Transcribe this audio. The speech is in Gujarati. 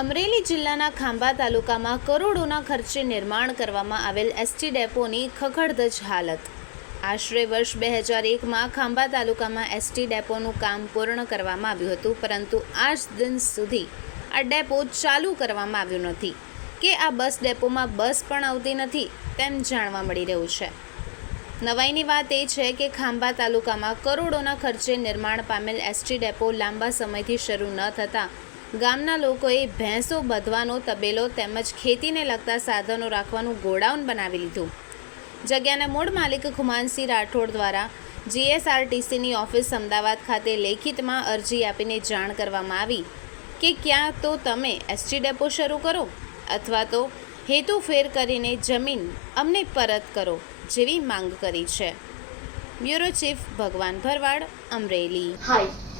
અમરેલી જિલ્લાના ખાંભા તાલુકામાં કરોડોના ખર્ચે નિર્માણ કરવામાં આવેલ એસટી ડેપોની ખખડધજ હાલત. આશરે વર્ષ બે હજાર એકમાં ખાંભા તાલુકામાં એસટી ડેપોનું કામ પૂર્ણ કરવામાં આવ્યું હતું, પરંતુ આજ દિન સુધી આ ડેપો ચાલુ કરવામાં આવ્યું નથી. કે આ બસ ડેપોમાં બસ પણ આવતી નથી તેમ જાણવા મળી રહ્યું છે. નવાઈની વાત એ છે કે ખાંભા તાલુકામાં કરોડોના ખર્ચે નિર્માણ પામેલ એસટી ડેપો લાંબા સમયથી શરૂ ન થતાં ગામના લોકોએ ભેંસો બધવાનો, તબેલો તેમજ ખેતીને લગતા સાધનો રાખવાનું ગોડાઉન બનાવી લીધું. જગ્યાના મૂળ માલિક ખુમાનસિંહ રાઠોડ દ્વારા જીએસઆરટીસીની ઓફિસ અમદાવાદ ખાતે લેખિતમાં અરજી આપીને જાણ કરવામાં આવી કે ક્યાં તો તમે એસટી ડેપો શરૂ કરો અથવા તો હેતુ ફેર કરીને જમીન અમને પરત કરો જેવી માંગ કરી છે. બ્યુરો ચીફ ભગવાન ભરવાડ, અમરેલી. હાય